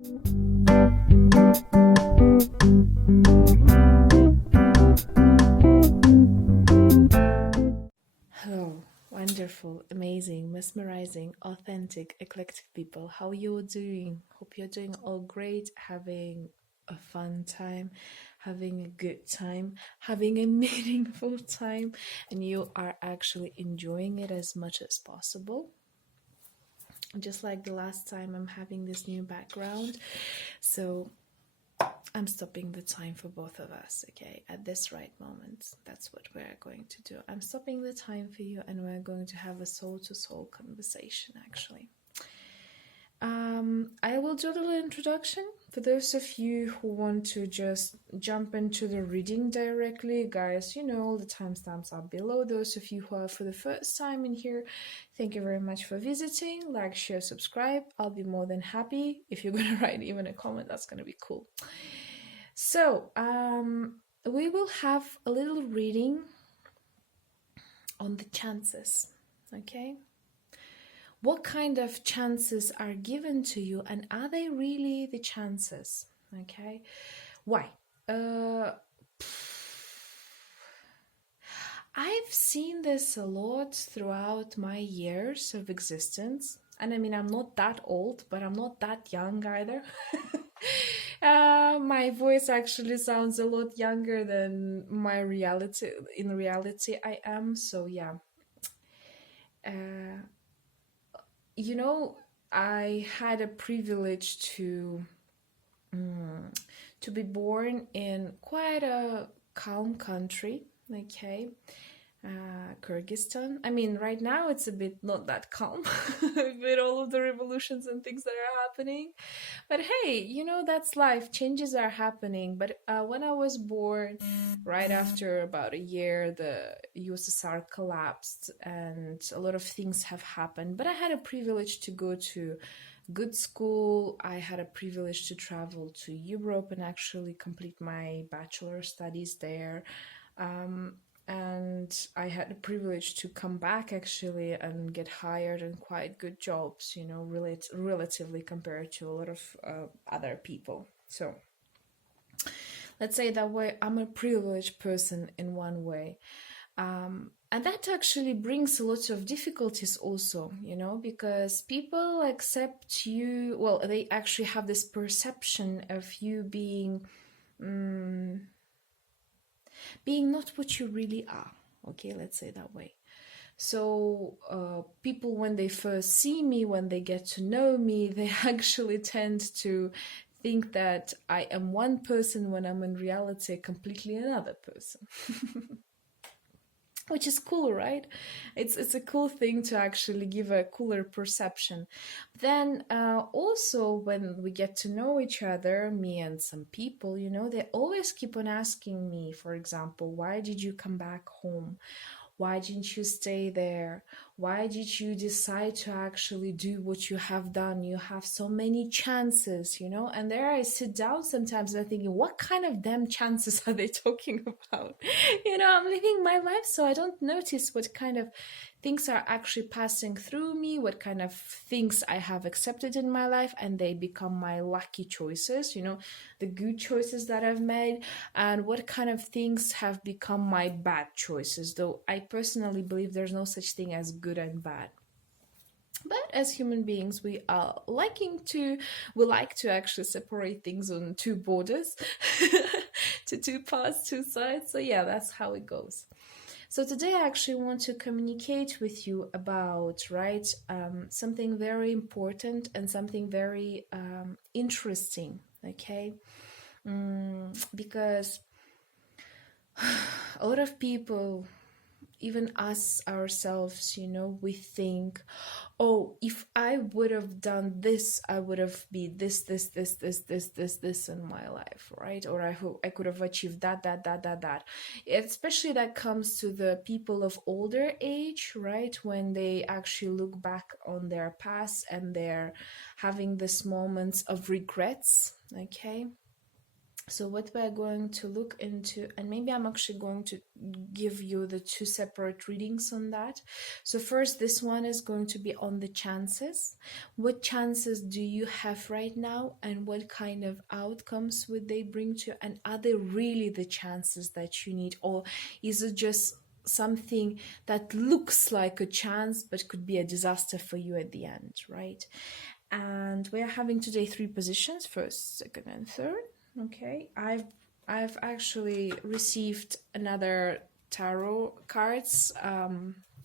Hello, wonderful, amazing, mesmerizing, authentic, eclectic people. How you doing? Hope you're doing all great, having a fun time, having a good time, having a meaningful time, and you are actually enjoying it as much as possible. Just like the last time, I'm having this new background, so I'm stopping the time for both of us, okay? At this right moment, that's what we're going to do. I'm stopping the time for you, and we're going to have a soul to soul conversation, actually. I will do a little introduction for those of you who want to just jump into the reading directly. Guys, you know, all the timestamps are below. Those of you who are for the first time in here, thank you very much for visiting. Like, share, subscribe. I'll be more than happy. If you're going to write even a comment, that's going to be cool. So, we will have a little reading on the chances, okay? What kind of chances are given to you, and are they really the chances? Okay, why? I've seen this a lot throughout my years of existence. And I mean, I'm not that old, but I'm not that young either. My voice actually sounds a lot younger than my reality. In reality, I am. So, yeah. Uh, you know, I had a privilege mm, to be born in quite a calm country, okay, Kyrgyzstan. I mean, right now it's a bit not that calm with all of the revolutions and things that are happening. But hey, you know, that's life. Changes are happening. But when I was born, right after about a year, the USSR collapsed and a lot of things have happened. But I had a privilege to go to good school. I had a privilege to travel to Europe and actually complete my bachelor studies there. Um, and I had the privilege to come back actually and get hired in quite good jobs, you know, relatively compared to a lot of other people. So let's say that way, I'm a privileged person in one way. And that actually brings a lot of difficulties also, you know, because people accept you, well, they actually have this perception of you being not what you really are. Okay, let's say that way. So people, when they first see me, when they get to know me, they actually tend to think that I am one person when I'm in reality completely another person. Which is cool, right? It's a cool thing to actually give a cooler perception. Then also when we get to know each other, me and some people, you know, they always keep on asking me, for example, why did you come back home? Why didn't you stay there? Why did you decide to actually do what you have done? You have so many chances, you know? And there I sit down sometimes and I'm thinking, what kind of damn chances are they talking about? You know, I'm living my life, so I don't notice what kind of things are actually passing through me, what kind of things I have accepted in my life, and they become my lucky choices, you know, the good choices that I've made, and what kind of things have become my bad choices. Though I personally believe there's no such thing as good and bad. But as human beings, we like to actually separate things on two borders, to two paths, two sides. So yeah, that's how it goes. So today I actually want to communicate with you about, right, something very important and something very interesting, okay? Because a lot of people, even us ourselves, you know, we think, oh, if I would have done this, I would have been this in my life, right? Or I hope I could have achieved that. Especially that comes to the people of older age, right? When they actually look back on their past and they're having this moments of regrets, okay? So what we're going to look into, and maybe I'm actually going to give you the two separate readings on that. So first, this one is going to be on the chances. What chances do you have right now, and what kind of outcomes would they bring to you? And are they really the chances that you need, or is it just something that looks like a chance but could be a disaster for you at the end, right? And we are having today three positions: first, second, and third. Okay, I've actually received another tarot cards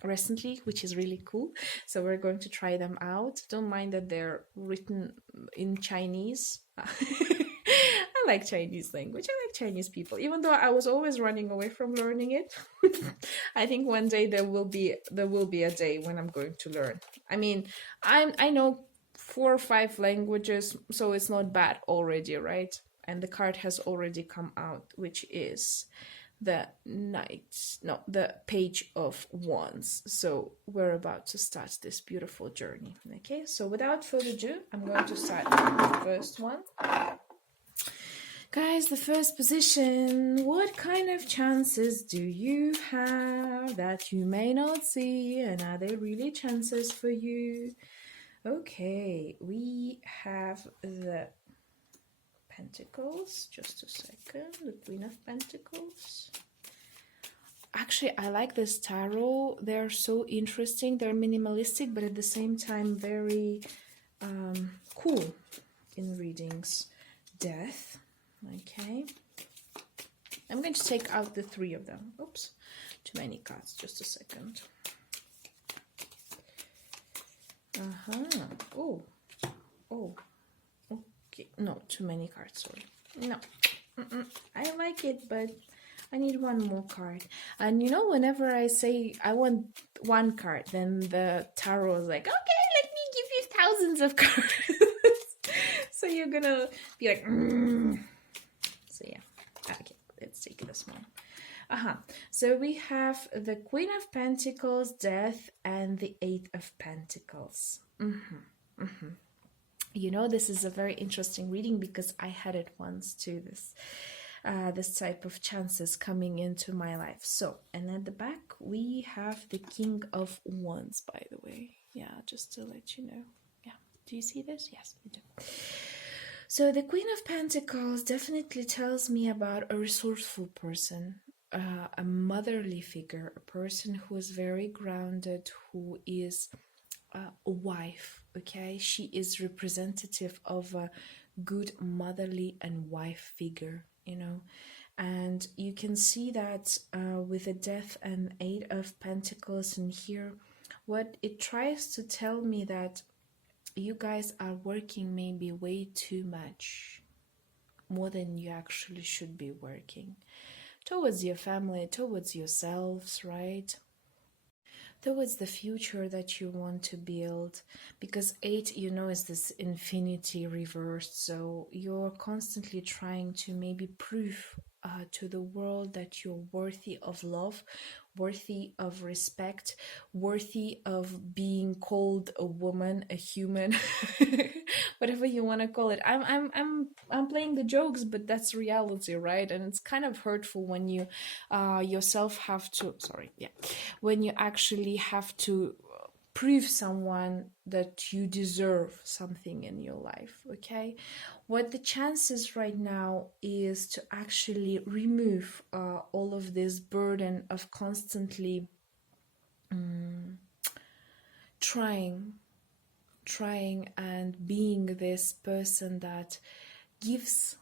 recently, which is really cool. So we're going to try them out. Don't mind that they're written in Chinese. I like Chinese language. I like Chinese people, even though I was always running away from learning it. I think one day there will be a day when I'm going to learn. I mean, I know 4 or 5 languages, so it's not bad already, right? And the card has already come out, which is the the Page of Wands. So we're about to start this beautiful journey. Okay, so without further ado, I'm going to start with the first one. Guys, the first position, what kind of chances do you have that you may not see, and are they really chances for you? Okay, we have the Pentacles. Just a second. The Queen of Pentacles. Actually, I like this tarot. They're so interesting. They're minimalistic, but at the same time very cool in readings. Death. Okay. I'm going to take out the 3 of them. Oops. Too many cards. Just a second. Oh. Okay. No, too many cards. Sorry. No. I like it, but I need one more card. And you know, whenever I say I want one card, then the tarot is like, okay, let me give you thousands of cards. So you're gonna be like, So yeah. Okay, let's take this one. So we have the Queen of Pentacles, Death, and the 8 of Pentacles. You know, this is a very interesting reading because I had it once too, this type of chances coming into my life. So, and at the back we have the King of Wands, by the way. Yeah, just to let you know. Yeah, do you see this? Yes, you do. So the Queen of Pentacles definitely tells me about a resourceful person, a motherly figure, a person who is very grounded, who is a wife. Okay, she is representative of a good motherly and wife figure, you know. And you can see that with the Death and 8 of Pentacles in here, what it tries to tell me that you guys are working maybe way too much, more than you actually should be working, towards your family, towards yourselves, right? Towards the future that you want to build. Because 8, you know, is this infinity reversed, so you're constantly trying to maybe prove to the world that you're worthy of love, worthy of respect, worthy of being called a woman, a human, whatever you want to call it. I'm playing the jokes, but that's reality, right? And it's kind of hurtful when you yourself have to, when you actually have to prove someone that you deserve something in your life. Okay, what the chances right now is to actually remove all of this burden of constantly trying and being this person that gives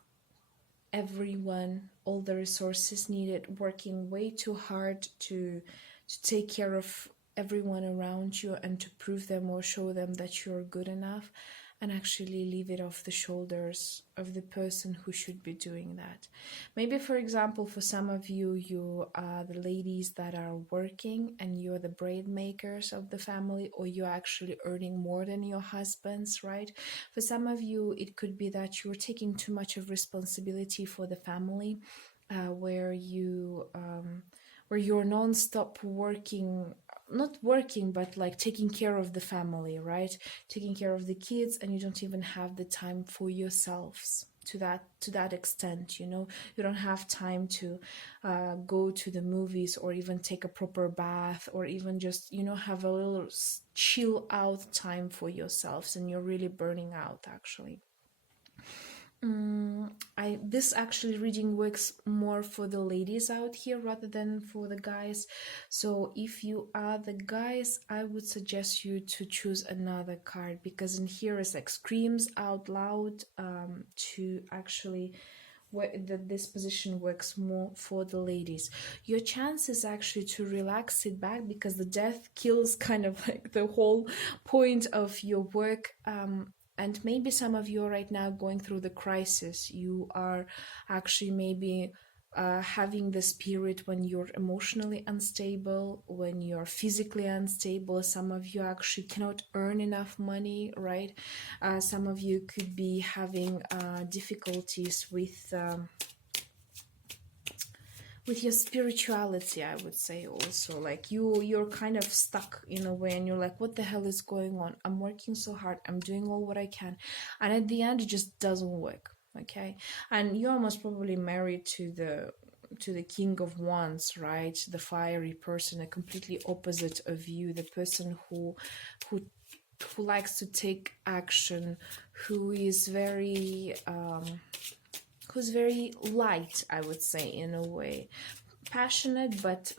everyone all the resources needed, working way too hard to take care of everyone around you and to prove them or show them that you're good enough, and actually leave it off the shoulders of the person who should be doing that. Maybe, for example, for some of you, you are the ladies that are working and you're the bread makers of the family, or you're actually earning more than your husbands, right? For some of you, it could be that you're taking too much of responsibility for the family, where you're non-stop working, not working, but like taking care of the family, right? Taking care of the kids, and you don't even have the time for yourselves. to that extent, you know. You don't have time to go to the movies, or even take a proper bath, or even just, you know, have a little chill out time for yourselves, and you're really burning out actually. I This actually reading works more for the ladies out here rather than for the guys. So if you are the guys, I would suggest you to choose another card, because in here is like screams out loud, to actually that this position works more for the ladies. Your chance is actually to relax, sit back, because the death kills kind of like the whole point of your work. And maybe some of you are right now going through the crisis. You are actually maybe having this period when you're emotionally unstable, when you're physically unstable. Some of you actually cannot earn enough money, right? Some of you could be having difficulties with your spirituality, I would say. Also, like you're kind of stuck in a way, and you're like, what the hell is going on? I'm working so hard, I'm doing all what I can, and at the end it just doesn't work. Okay. And you're most probably married to the King of Wands, right? The fiery person, a completely opposite of you, the person who who likes to take action, who is very who's very light, I would say, in a way. Passionate, but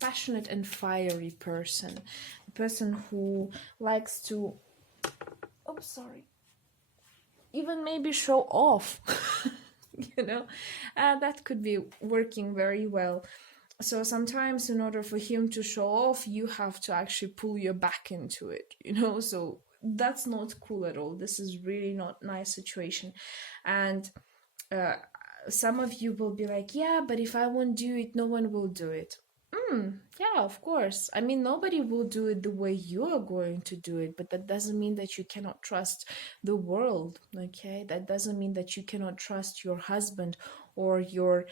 passionate and fiery person. A person who likes to, oh, sorry, even maybe show off. You know, that could be working very well. So sometimes in order for him to show off, you have to actually pull your back into it, you know. So that's not cool at all. This is really not nice situation. And some of you will be like, yeah, but if I won't do it, no one will do it. Yeah, of course. I mean, nobody will do it the way you are going to do it, but that doesn't mean that you cannot trust the world, okay? That doesn't mean that you cannot trust your husband, or your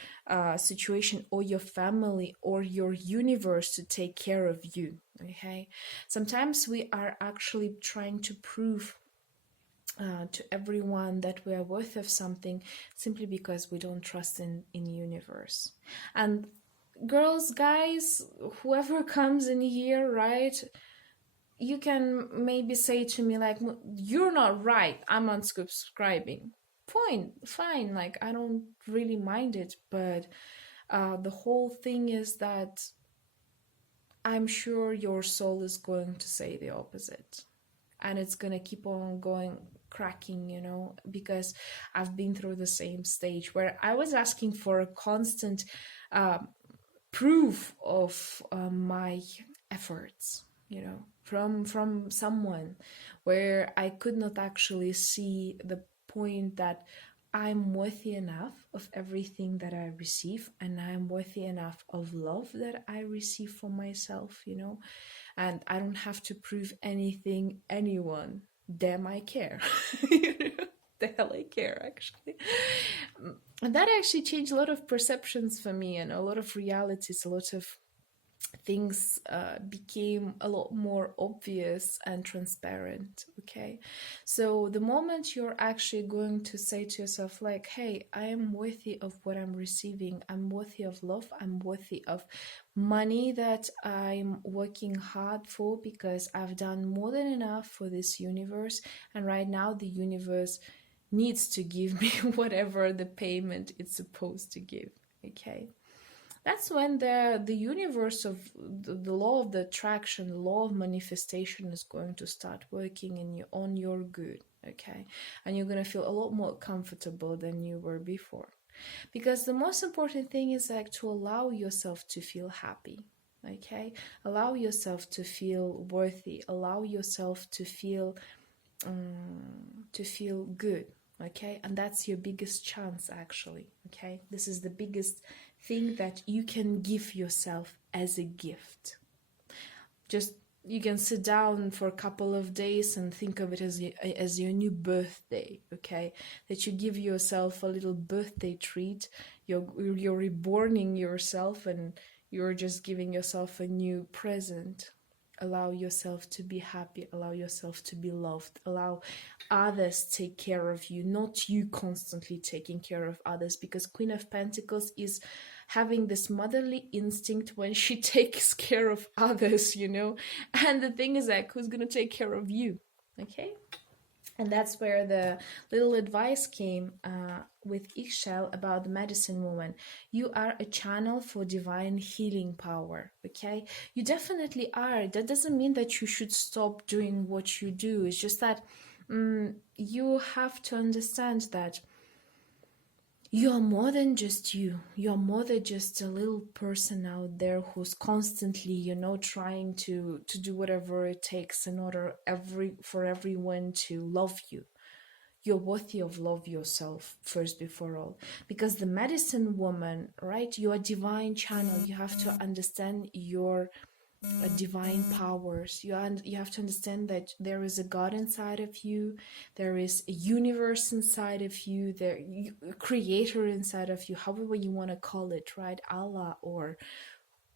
situation, or your family, or your universe to take care of you, okay? Sometimes we are actually trying to prove to everyone that we are worth of something, simply because we don't trust in universe. And girls, guys, whoever comes in here, right, you can maybe say to me like, you're not right, I'm unsubscribing. Fine, like I don't really mind it. But the whole thing is that I'm sure your soul is going to say the opposite, and it's gonna keep on going cracking, you know, because I've been through the same stage where I was asking for a constant proof of my efforts, you know, from someone, where I could not actually see the point that I'm worthy enough of everything that I receive, and I'm worthy enough of love that I receive for myself, you know, and I don't have to prove anything anyone. Damn, I care. The hell I care, actually. And that actually changed a lot of perceptions for me, and a lot of realities, a lot of things became a lot more obvious and transparent. Okay, so the moment you're actually going to say to yourself like, hey, I am worthy of what I'm receiving, I'm worthy of love, I'm worthy of money that I'm working hard for, because I've done more than enough for this universe, and right now the universe needs to give me whatever the payment it's supposed to give. Okay, that's when the universe of the law of the attraction, the law of manifestation is going to start working in you on your good. Okay, and you're going to feel a lot more comfortable than you were before, because the most important thing is like to allow yourself to feel happy. Okay, allow yourself to feel worthy, allow yourself to feel good. Okay, and that's your biggest chance, actually. Okay, this is the biggest thing that you can give yourself as a gift. Just, you can sit down for a couple of days and think of it as your new birthday. Okay, that you give yourself a little birthday treat. You're reborning yourself, and you're just giving yourself a new present. Allow yourself to be happy. Allow yourself to be loved. Allow others take care of you, not you constantly taking care of others, because Queen of Pentacles is having this motherly instinct when she takes care of others, you know. And the thing is, like, who's gonna take care of you? Okay. And that's where the little advice came with Ishel about the medicine woman. You are a channel for divine healing power, okay? You definitely are. That doesn't mean that you should stop doing what you do. It's just that you have to understand that you are more than just you. You are more than just a little person out there who's constantly, you know, trying to do whatever it takes in order for everyone to love you. You're worthy of love yourself first before all, because the medicine woman, right? You're a divine channel. You have to understand your divine powers. You have to understand that there is a God inside of you, there is a universe inside of you, a creator inside of you, however you want to call it, right? Allah or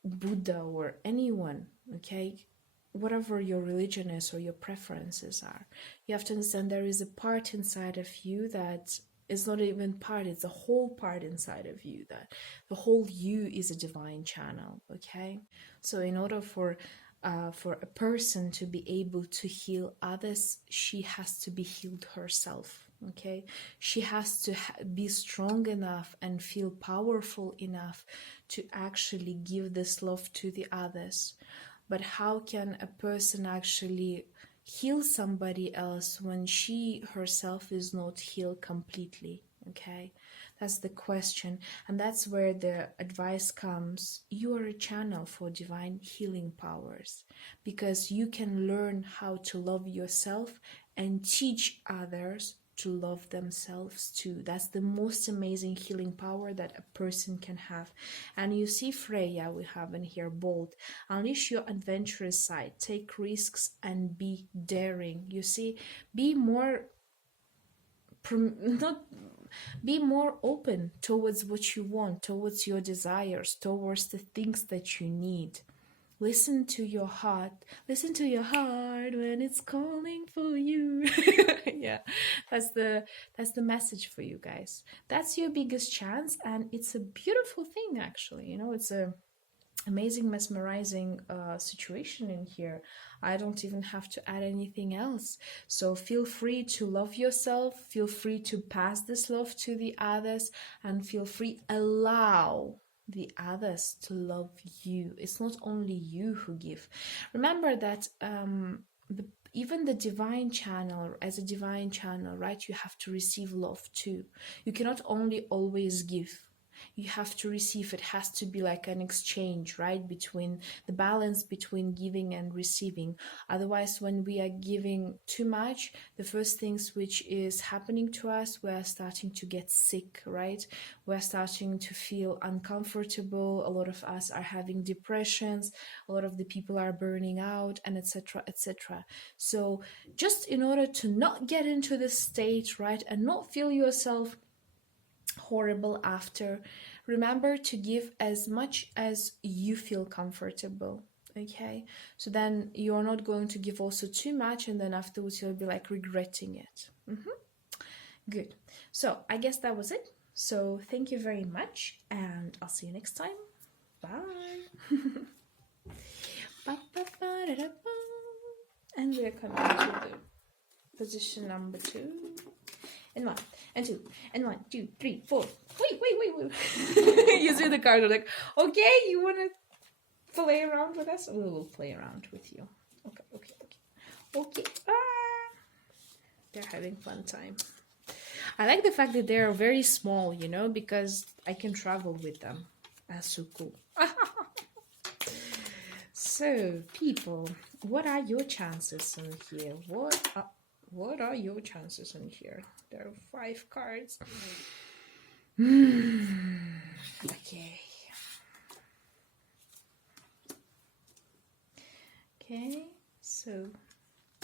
Buddha or anyone, okay? Whatever your religion is or your preferences are, you have to understand there is a part inside of you that is not even part, it's a whole part inside of you, that the whole you is a divine channel, okay? So in order for a person to be able to heal others, she has to be healed herself, okay? She has to be strong enough and feel powerful enough to actually give this love to the others. But how can a person actually heal somebody else when she herself is not healed completely? Okay, that's the question. And that's where the advice comes. You are a channel for divine healing powers, because you can learn how to love yourself and teach others to love themselves too. That's the most amazing healing power that a person can have. And you see Freya, we have in here bold. Unleash your adventurous side, take risks and be daring. You see, be more be more open towards what you want, towards your desires, towards the things that you need. Listen to your heart. Listen to your heart when it's calling for you. Yeah, that's the message for you guys. That's your biggest chance, and it's a beautiful thing, actually. You know, it's a amazing, mesmerizing situation in here. I don't even have to add anything else. So feel free to love yourself. Feel free to pass this love to the others, and feel free allow the others to love you. It's not only you who give. Remember that even the divine channel, as a divine channel, right, you have to receive love too. You cannot only always give. You have to receive. It has to be like an exchange, right, between the balance between giving and receiving. Otherwise, when we are giving too much, the first things which is happening to us, we're starting to get sick, right? We're starting to feel uncomfortable. A lot of us are having depressions. A lot of the people are burning out, and etc., etc. So just in order to not get into this state, right, and not feel yourself horrible after, remember to give as much as you feel comfortable. Okay, so then you're not going to give also too much, and then afterwards you'll be like regretting it. Good. So I guess that was it. So thank you very much, and I'll see you next time. Bye. And we're coming to the position number 2. And 1, and 2, and 1, 2, 3, 4. Wait. You see the card, like, okay, you want to play around with us? We will play around with you. Okay. They're having fun time. I like the fact that they are very small, you know, because I can travel with them. That's so cool. So, people, what are your chances in here? What are your chances in here? There are 5 cards. Okay. Okay, so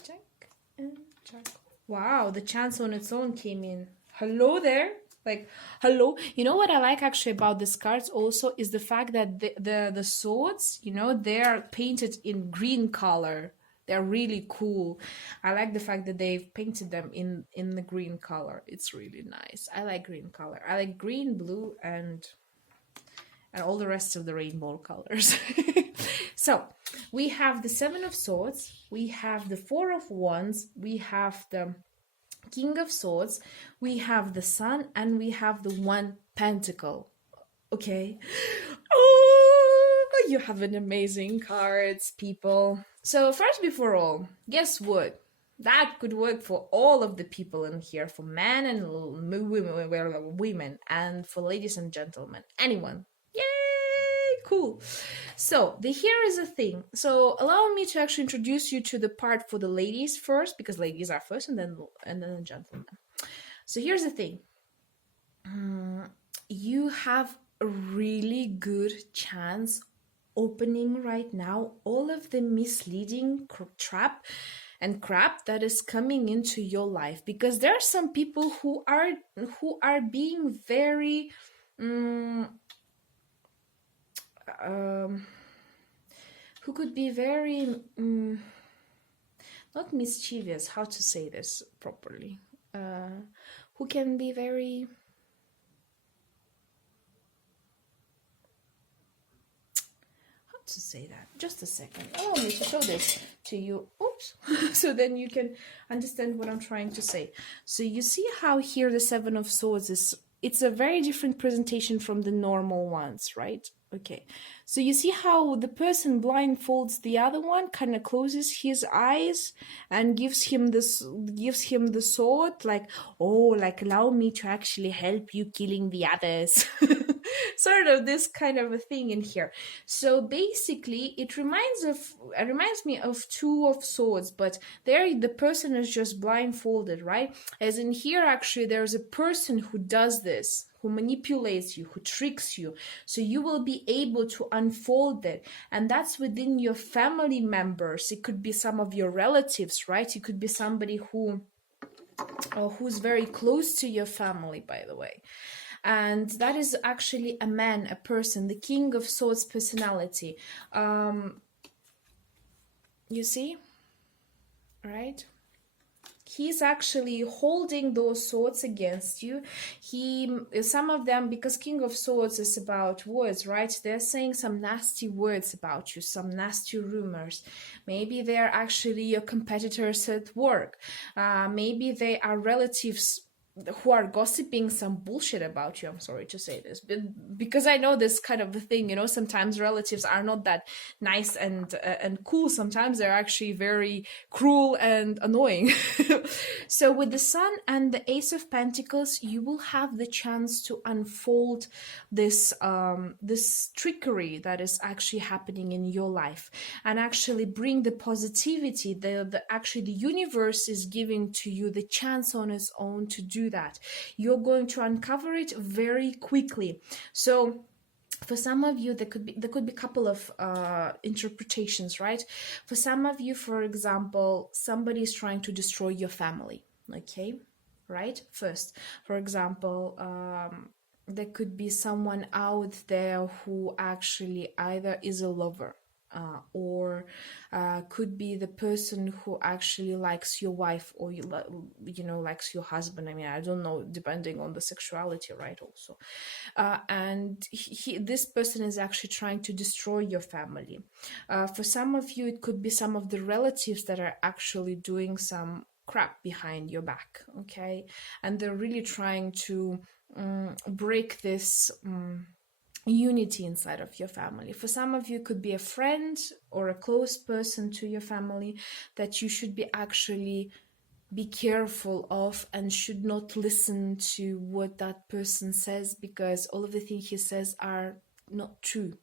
check and check. Wow, the chance on its own came in. Hello there. Like, hello. You know what I like actually about these cards also is the fact that the swords, they're painted in green color. They're really cool. I like the fact that they've painted them in the green color. It's really nice. I like green color. I like green, blue, and all the rest of the rainbow colors. So we have the Seven of Swords, we have the Four of Wands, we have the King of Swords, we have the Sun, and we have the One Pentacle. Okay. Oh, you have an amazing cards, people. So first before all, guess what? That could work for all of the people in here, for men and women, and for ladies and gentlemen, anyone. Yay! Cool. So here is the thing. So allow me to actually introduce you to the part for the ladies first, because ladies are first, and then the gentlemen. So here's the thing. You have a really good chance opening right now all of the misleading trap and crap that is coming into your life, because there are some people who are being very who could be very not mischievous, how to say this properly, who can be very, how to say that, just a second, allow me to show this to you. Oops. So then you can understand what I'm trying to say. So you see how here the Seven of Swords is, it's a very different presentation from the normal ones, right? Okay, so you see how the person blindfolds the other one, kind of closes his eyes and gives him the sword, like, oh, like, allow me to actually help you killing the others. Sort of this kind of a thing in here. So basically it reminds me of Two of Swords, but there the person is just blindfolded, right? As in here actually there's a person who does this, who manipulates you, who tricks you, so you will be able to unfold it. And that's within your family members. It could be some of your relatives, right? It could be somebody who's very close to your family, by the way. And that is actually a man, a person, the King of Swords personality. You see, right? He's actually holding those swords against you. Some of them, because King of Swords is about words, right? They're saying some nasty words about you, some nasty rumors. Maybe they're actually your competitors at work. Maybe they are relatives who are gossiping some bullshit about you. I'm sorry to say this, but because I know this kind of a thing, sometimes relatives are not that nice and cool. Sometimes they're actually very cruel and annoying. So with the Sun and the Ace of Pentacles, you will have the chance to unfold this this trickery that is actually happening in your life, and actually bring the positivity. Actually the universe is giving to you the chance on its own to do that. You're going to uncover it very quickly. So for some of you, there could be a couple of interpretations, right? For some of you, for example, somebody is trying to destroy your family. Okay, right? First, for example, there could be someone out there who actually either is a lover, or could be the person who actually likes your wife, or likes your husband. I mean, I don't know, depending on the sexuality, right? Also, and this person is actually trying to destroy your family. For some of you, it could be some of the relatives that are actually doing some crap behind your back. Okay, and they're really trying to break this unity inside of your family. For some of you, it could be a friend or a close person to your family that you should be careful of, and should not listen to what that person says, because all of the things he says are not true.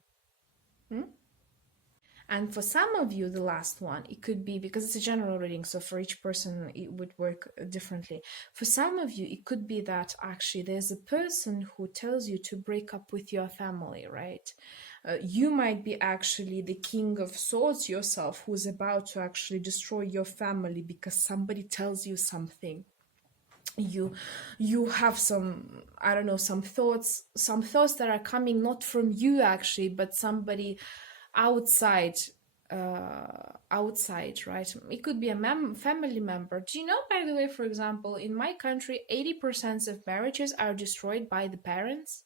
And for some of you, the last one, it could be, because it's a general reading, so for each person it would work differently. For some of you, it could be that actually there's a person who tells you to break up with your family, right? You might be actually the King of Swords yourself, who's about to actually destroy your family because somebody tells you something. you you have some, I don't know, some thoughts that are coming not from you actually, but somebody outside, outside, right? It could be a family member. Do you know, by the way, for example, in my country 80% of marriages are destroyed by the parents.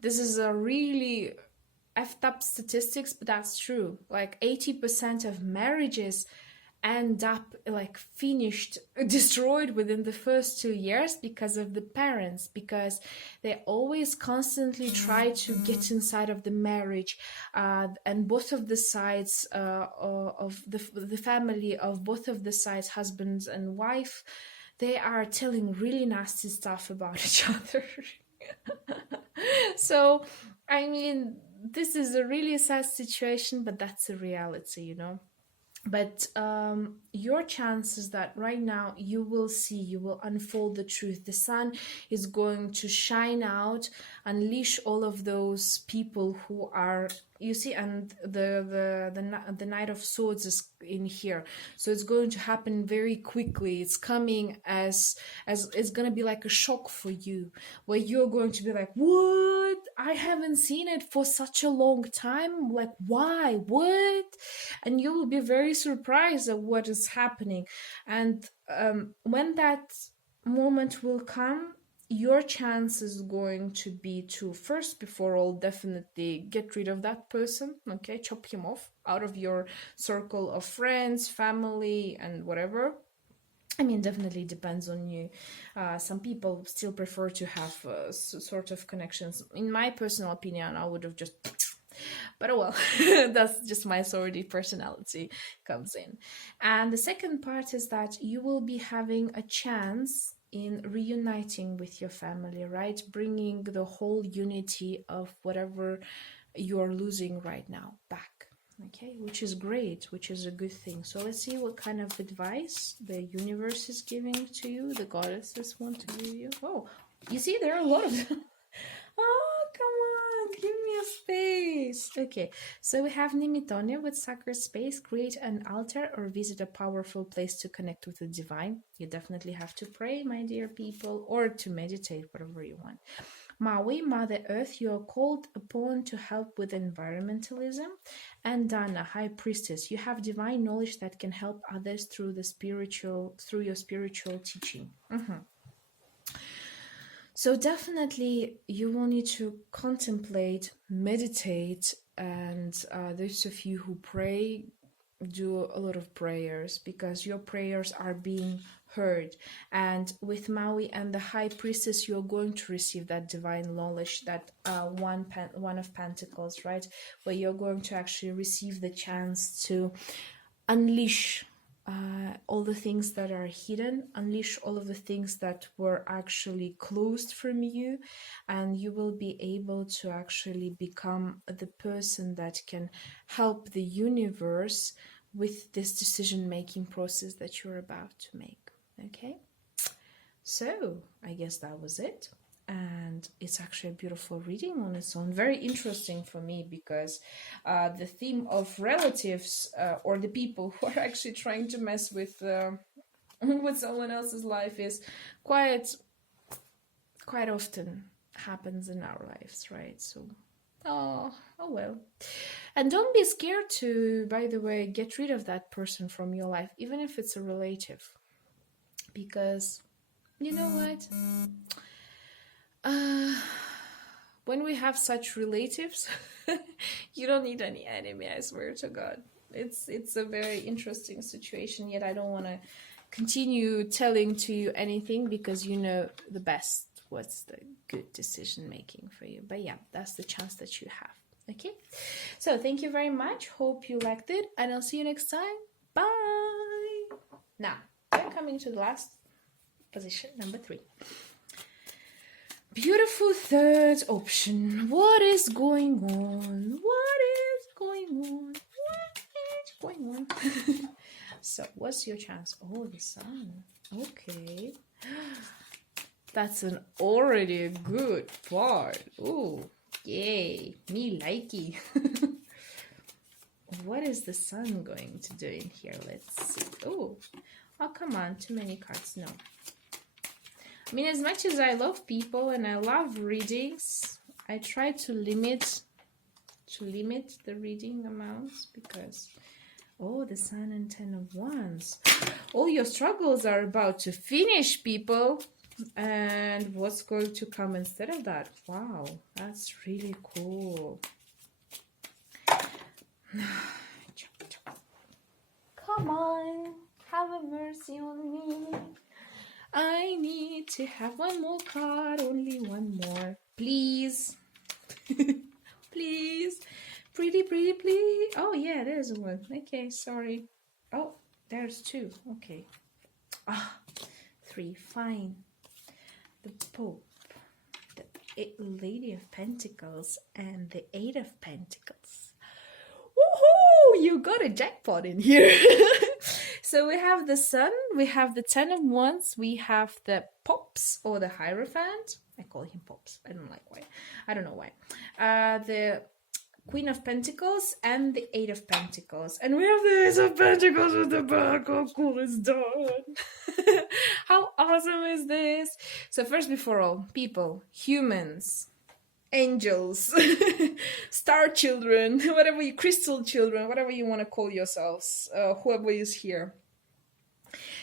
This is a really effed up statistics, but that's true. Like 80% of marriages end up like finished, destroyed within the first 2 years because of the parents, because they always constantly try to get inside of the marriage, and both of the sides, of the family of both of the sides, husbands and wife, they are telling really nasty stuff about each other. So, I mean, this is a really sad situation, but that's a reality, but your chances that right now you will see, you will unfold the truth. The sun is going to shine out, unleash all of those people who are, you see, and the Knight of Swords is in here, so it's going to happen very quickly. It's coming as it's going to be like a shock for you, where you're going to be like, what, I haven't seen it for such a long time, like, why, what? And you will be very surprised at what is happening. And when that moment will come, your chance is going to be to, first before all, definitely get rid of that person. Okay, chop him off out of your circle of friends, family, and whatever. I mean, definitely depends on you. Some people still prefer to have sort of connections. In my personal opinion, I would have just, but oh well, that's just my sorority personality comes in. And the second part is that you will be having a chance in reuniting with your family, right? Bringing the whole unity of whatever you're losing right now back. Okay, which is great, which is a good thing. So let's see what kind of advice the universe is giving to you, the goddesses want to give you. Oh, you see, there are a lot of them. Oh, come on, give me a space. Okay, so we have Nimitonia with sacred space. Create an altar or visit a powerful place to connect with the divine. You definitely have to pray, my dear people, or to meditate, whatever you want. Maui, Mother Earth, you are called upon to help with environmentalism. And Dana, High Priestess, you have divine knowledge that can help others through your spiritual teaching. So definitely you will need to contemplate, meditate, and those of you who pray, do a lot of prayers, because your prayers are being heard. And with Maui and the High Priestess, you're going to receive that divine knowledge, that one of Pentacles, right? Where you're going to actually receive the chance to unleash all the things that are hidden, unleash all of the things that were actually closed from you, and you will be able to actually become the person that can help the universe with this decision-making process that you're about to make. Okay, so I guess that was it. And it's actually a beautiful reading on its own. Very interesting for me, because the theme of relatives, or the people who are actually trying to mess with someone else's life, is quite often happens in our lives, right? So, oh well. And don't be scared to, by the way, get rid of that person from your life, even if it's a relative, because you know what? When we have such relatives, you don't need any enemy, I swear to God. It's a very interesting situation, yet I don't want to continue telling to you anything, because you know the best what's the good decision making for you. But yeah, that's the chance that you have. Okay, so thank you very much. Hope you liked it, and I'll see you next time. Bye. Now we're coming to the last position, number 3. Beautiful third option. What is going on? What is going on? What is going on? So, what's your chance? Oh, the sun. Okay. That's an already a good part. Oh, yay. Me likey. What is the sun going to do in here? Let's see. Oh, come on. Too many cards. No. I mean, as much as I love people and I love readings, I try to limit the reading amounts because the Sun and Ten of Wands. All your struggles are about to finish, people. And what's going to come instead of that? Wow, that's really cool. Come on, have a mercy on me. I need to have one more card, only one more. Please. Please. Pretty, please. Oh, yeah, there's one. Okay, sorry. Oh, there's two. Okay. Three, fine. The Pope, the Lady of Pentacles, and the Eight of Pentacles. Woohoo! You got a jackpot in here. So we have the Sun, we have the Ten of Wands, we have the Pops or the Hierophant. I call him Pops. I don't like why. I don't know why. The Queen of Pentacles and the Eight of Pentacles. And we have the Ace of Pentacles with the back. How cool is that? How awesome is this? So first before all, people, humans, angels, star children, whatever you, crystal children, whatever you want to call yourselves, whoever is here.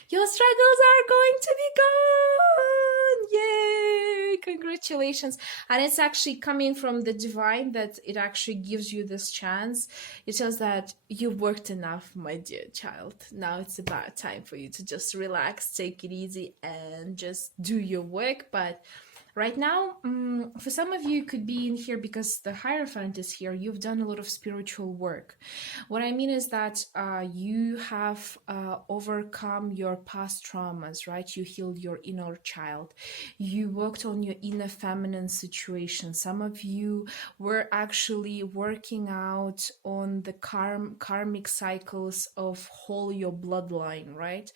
Your struggles are going to be gone! Yay! Congratulations. And it's actually coming from the divine that it actually gives you this chance. It shows that you've worked enough, my dear child. Now it's about time for you to just relax, take it easy, and just do your work. But right now, for some of you, it could be in here because the Hierophant is here. You've done a lot of spiritual work. What I mean is that you have overcome your past traumas, right? You healed your inner child. You worked on your inner feminine situation. Some of you were actually working out on the karmic cycles of whole your bloodline, right?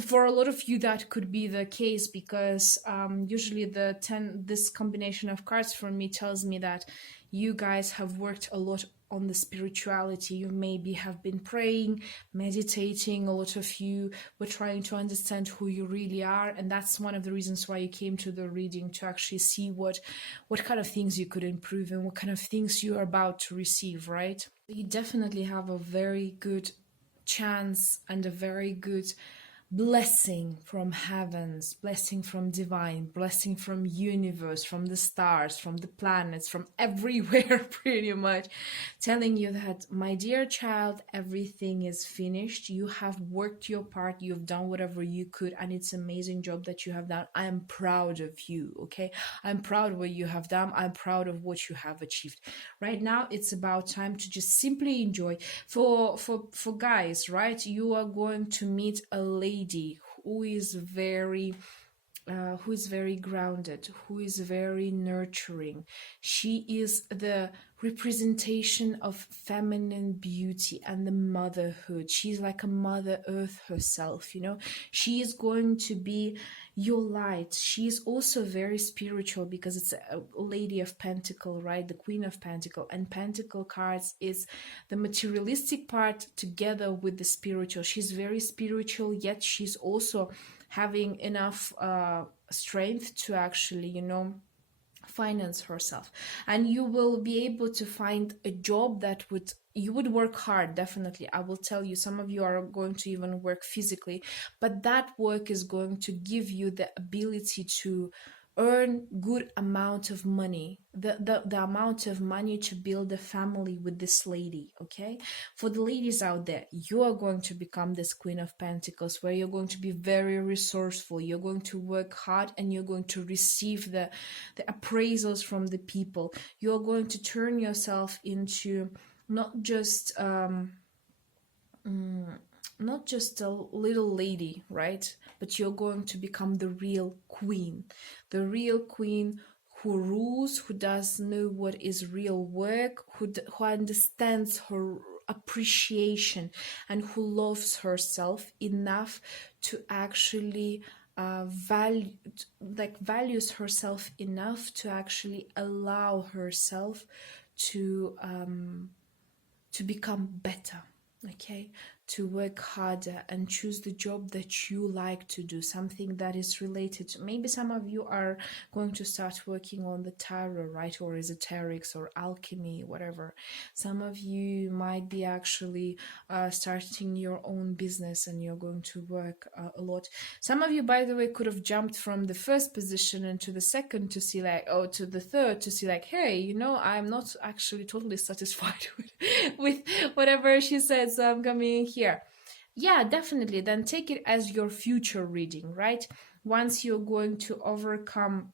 For a lot of you, that could be the case because usually this combination of cards for me tells me that you guys have worked a lot on the spirituality. You maybe have been praying, meditating. A lot of you were trying to understand who you really are, and that's one of the reasons why you came to the reading, to actually see what kind of things you could improve and what kind of things you are about to receive, right? You definitely have a very good chance and a very good blessing from heavens, blessing from divine, blessing from universe, from the stars, from the planets, from everywhere pretty much, telling you that, my dear child, everything is finished. You have worked your part, you've done whatever you could, and it's an amazing job that you have done. I am proud of you, okay? I'm proud of what you have done. I'm proud of what you have achieved. Right now, it's about time to just simply enjoy. For guys, right, you are going to meet a lady who is very grounded, who is very nurturing. She is the representation of feminine beauty and the motherhood. She's like a Mother Earth herself, you know. She is going to be your light. She's also very spiritual because it's a Lady of Pentacle, right? The Queen of Pentacle. And Pentacle cards is the materialistic part together with the spiritual. She's very spiritual, yet she's also having enough strength to actually, you know, finance herself. And you will be able to find a job that you would work hard, definitely. I will tell you, some of you are going to even work physically, but that work is going to give you the ability to earn good amount of money, the amount of money to build a family with this lady, okay? For the ladies out there, you are going to become this Queen of Pentacles, where you're going to be very resourceful, you're going to work hard, and you're going to receive the appraisals from the people. You're going to turn yourself into not just a little lady, right? But you're going to become the real queen who rules, who does know what is real work, who understands her appreciation, and who loves herself enough to actually values herself enough to actually allow herself to become better, okay, to work harder and choose the job that you like to do, something that is related to, maybe some of you are going to start working on the tarot, right, or esoterics or alchemy, whatever. Some of you might be actually starting your own business and you're going to work a lot. Some of you, by the way, could have jumped from the first position into the second to see like, oh, to the third to see like, hey, you know, I'm not actually totally satisfied with whatever she said, so I'm coming in here. Yeah, definitely. Then take it as your future reading, right? Once you're going to overcome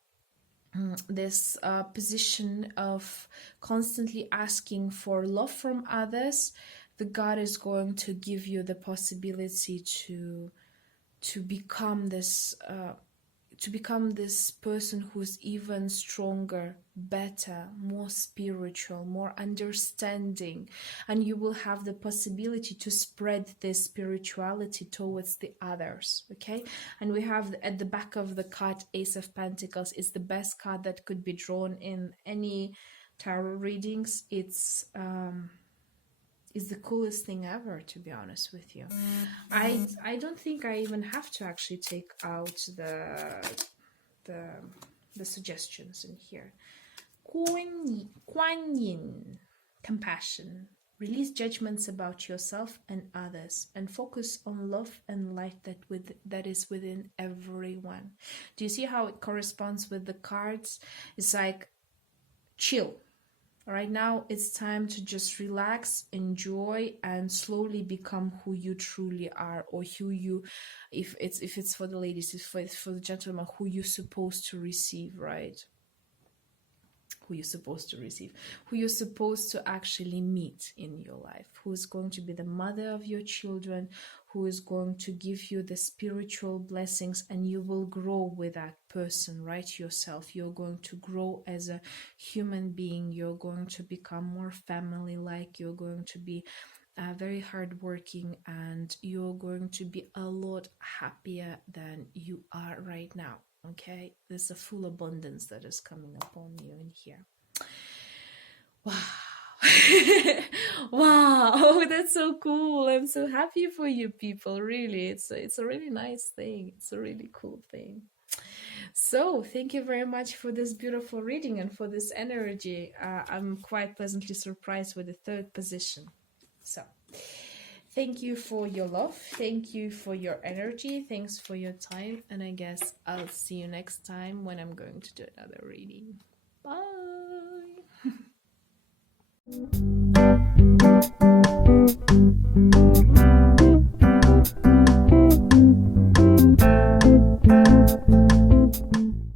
this position of constantly asking for love from others, the God is going to give you the possibility to become this person who's even stronger, better, more spiritual, more understanding, and you will have the possibility to spread this spirituality towards the others. Okay, and we have at the back of the card Ace of Pentacles. It's the best card that could be drawn in any tarot readings. It's the coolest thing ever, to be honest with you. I don't think I even have to actually take out the suggestions in here. Kuan Yin, compassion. Release judgments about yourself and others and focus on love and light that is within everyone. Do you see how it corresponds with the cards? It's like chill. Right now, it's time to just relax, enjoy, and slowly become who you truly are, or who you, if it's for the ladies, if it's for the gentlemen, who you're supposed to receive, right? Who you're supposed to receive, who you're supposed to actually meet in your life, who is going to be the mother of your children, who is going to give you the spiritual blessings, and you will grow with that person, right? Yourself. You're going to grow as a human being. You're going to become more family-like. You're going to be very hardworking, and you're going to be a lot happier than you are right now. Okay, there's a full abundance that is coming upon you in here. Wow. Wow, that's so cool. I'm so happy for you people, really. It's a really nice thing. It's a really cool thing. So thank you very much for this beautiful reading and for this energy. I'm quite pleasantly surprised with the third position. So thank you for your love. Thank you for your energy. Thanks for your time. And I guess I'll see you next time when I'm going to do another reading. Bye.